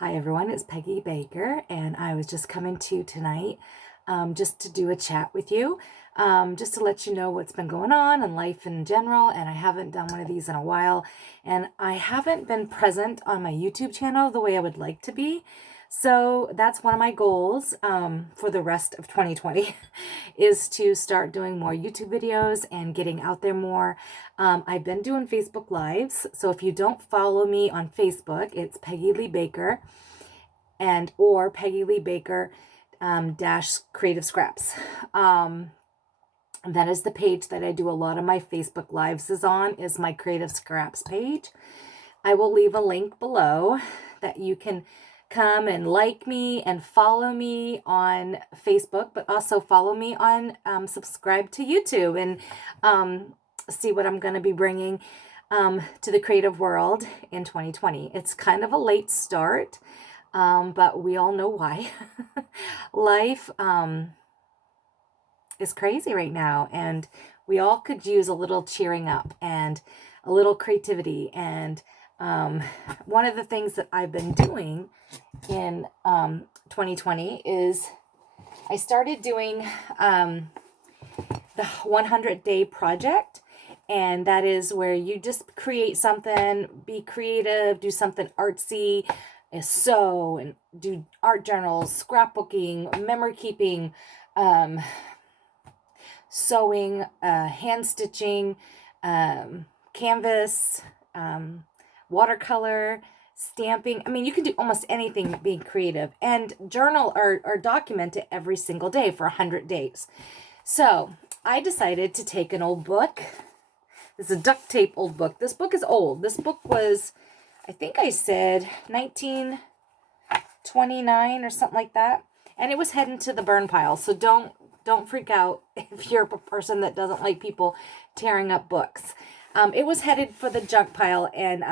Hi everyone, it's Peggy Baker, and I was just coming to you tonight just to do a chat with you, just to let you know what's been going on in life in general. And I haven't done one of these in a while, and I haven't been present on my YouTube channel the way I would like to be. So that's one of my goals for the rest of 2020 is to start doing more YouTube videos and getting out there more. I've been doing Facebook Lives, so if you don't follow me on Facebook, it's Peggy Lee Baker or Peggy Lee Baker dash Creative Scraps. That is the page that I do a lot of my Facebook Lives is my Creative Scraps page. I will leave a link below that you can come and like me and follow me on Facebook, but also follow me on subscribe to YouTube and see what I'm going to be bringing to the creative world in 2020. It's kind of a late start, but we all know why. Life is crazy right now, and we all could use a little cheering up and a little creativity. And one of the things that I've been doing in 2020 is I started doing the 100-day project. And that is where you just create something, be creative, do something artsy, sew and do art journals, scrapbooking, memory keeping, sewing, hand stitching, canvas, watercolor, stamping. I mean, you can do almost anything being creative, and journal or document it every single day for 100 days. So I decided to take an old book. This is a duct tape old book. This book is old. This book was, I think I said 1929 or something like that. And it was heading to the burn pile. So don't freak out if you're a person that doesn't like people tearing up books. It was headed for the junk pile, and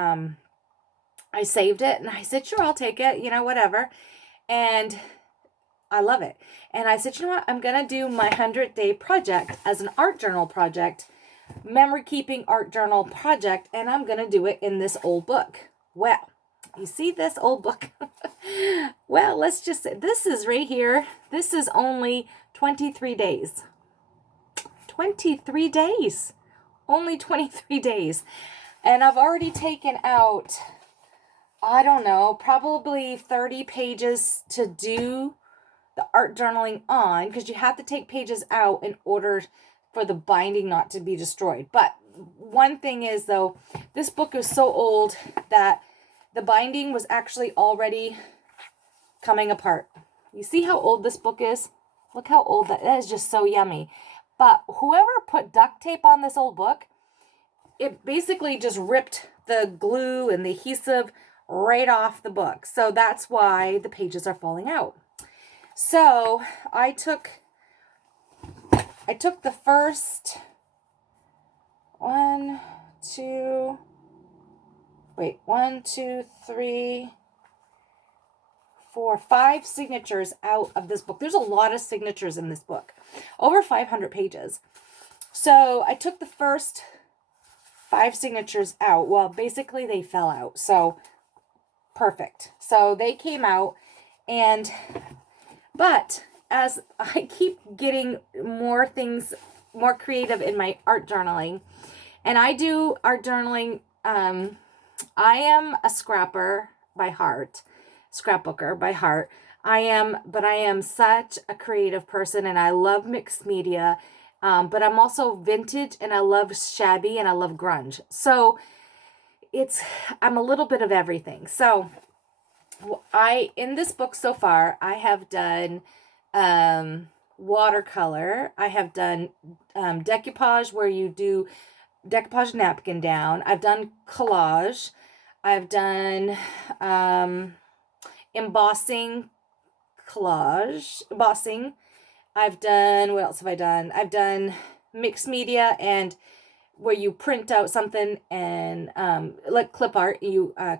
I saved it, and I said, sure, I'll take it, whatever. And I love it. And I said, you know what? I'm going to do my 100-day project as an art journal project, memory keeping art journal project, and I'm going to do it in this old book. Well, you see this old book? Well, let's just say this is right here. This is only 23 days. 23 days. Only 23 days. And I've already taken out, I don't know, probably 30 pages to do the art journaling on, because you have to take pages out in order for the binding not to be destroyed. But one thing is, though, this book is so old that the binding was actually already coming apart. You see how old this book is? Look how old that is. Just so yummy. But whoever put duct tape on this old book, it basically just ripped the glue and the adhesive right off the book. So that's why the pages are falling out. So I took the first 1, 2, 3, 4, 5 signatures out of this book. There's a lot of signatures in this book, over 500 pages. So I took the first 5 signatures out. Well, basically they fell out. So perfect. So they came out, but as I keep getting more creative in my art journaling, and I do art journaling, I am a scrapbooker by heart. But I am such a creative person, and I love mixed media, but I'm also vintage, and I love shabby, and I love grunge. So I'm a little bit of everything. So in this book so far, I have done watercolor. I have done decoupage, where you do decoupage napkin down. I've done collage. I've done embossing. I've done, what else have I done? I've done mixed media, and where you print out something and like clip art, I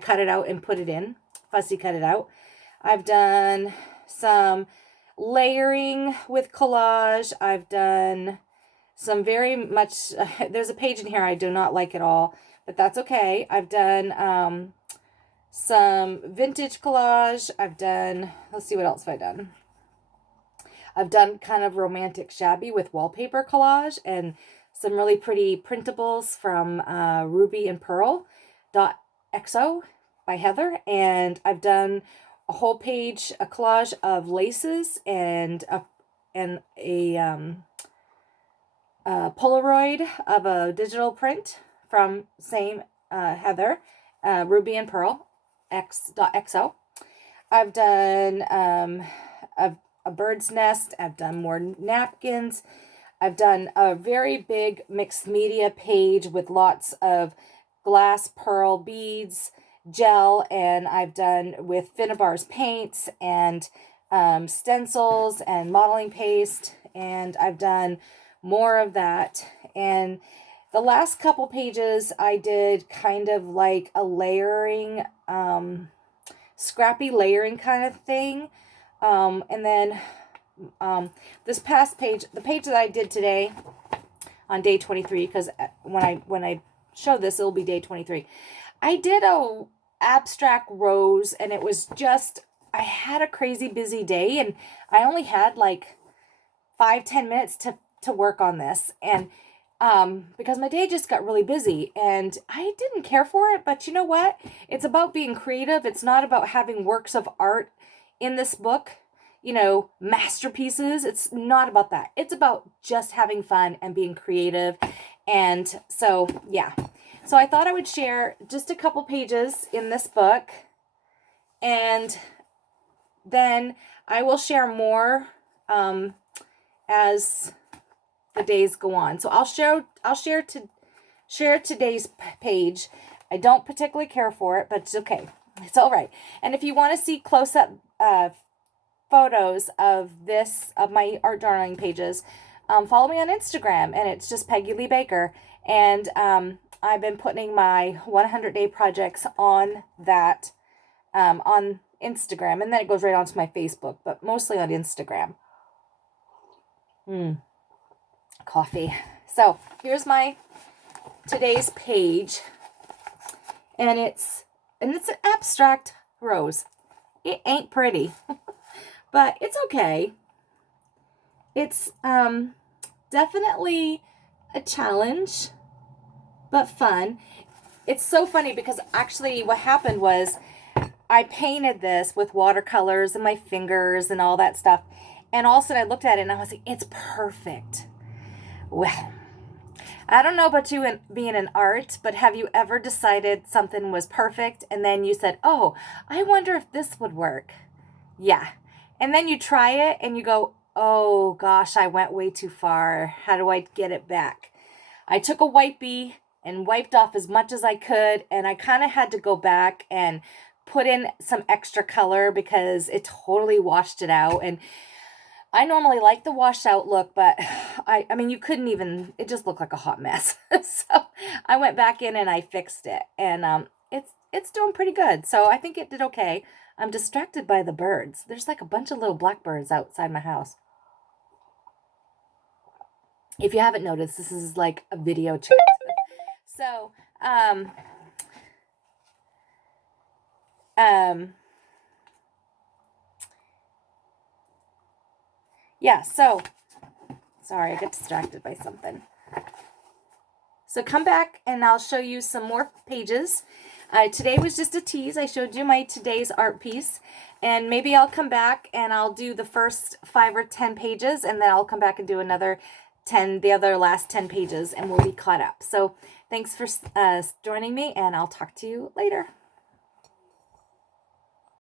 cut it out and put it in, fussy cut it out. I've done some layering with collage. I've done some very much, there's a page in here I do not like at all, but that's okay. I've done some vintage collage. I've done, let's see what else have I done. I've done kind of romantic shabby with wallpaper collage and some really pretty printables from Ruby and Pearl .xo by Heather. And I've done a whole page, a collage of laces and a Polaroid of a digital print from same Heather, Ruby and Pearl .xo. I've done a bird's nest. I've done more napkins. I've done a very big mixed media page with lots of glass pearl beads, gel, and I've done with Finnabar's paints and stencils and modeling paste, and I've done more of that. And the last couple pages I did kind of like a layering, scrappy layering kind of thing. And then this past page, the page that I did today on day 23, because when I show this, it'll be day 23. I did a abstract rose, and it was just, I had a crazy busy day, and I only had like 5-10 minutes to work on this, and because my day just got really busy and I didn't care for it. But you know what? It's about being creative. It's not about having works of art in this book, you know, masterpieces. It's not about that. It's about just having fun and being creative. And so, yeah. So I thought I would share just a couple pages in this book, and then I will share more as the days go on. So I'll share today's page. I don't particularly care for it, but it's okay. It's all right. And if you want to see close-up photos of my art journaling pages, follow me on Instagram, and it's just Peggy Lee Baker. And I've been putting my 100-day projects on that on Instagram, and then it goes right onto my Facebook, but mostly on Instagram. Coffee. So here's my today's page, and it's an abstract rose. It ain't pretty, but it's okay. It's definitely a challenge, but fun. It's so funny because actually what happened was I painted this with watercolors and my fingers and all that stuff. And all of a sudden I looked at it and I was like, it's perfect. Well, I don't know about you being in art, but have you ever decided something was perfect and then you said, oh, I wonder if this would work? Yeah. And then you try it and you go, oh gosh, I went way too far. How do I get it back? I took a wipey and wiped off as much as I could, and I kind of had to go back and put in some extra color because it totally washed it out. And I normally like the washed out look, but I mean, you couldn't even, it just looked like a hot mess. So I went back in and I fixed it, and it's doing pretty good. So I think it did okay. I'm distracted by the birds. There's like a bunch of little blackbirds outside my house. If you haven't noticed, this is like a video chat. So, yeah, so, sorry, I got distracted by something. So come back and I'll show you some more pages. Today was just a tease. I showed you my today's art piece, and maybe I'll come back and I'll do the first 5 or 10 pages, and then I'll come back and do another 10, the other last 10 pages, and we'll be caught up. So thanks for joining me, and I'll talk to you later.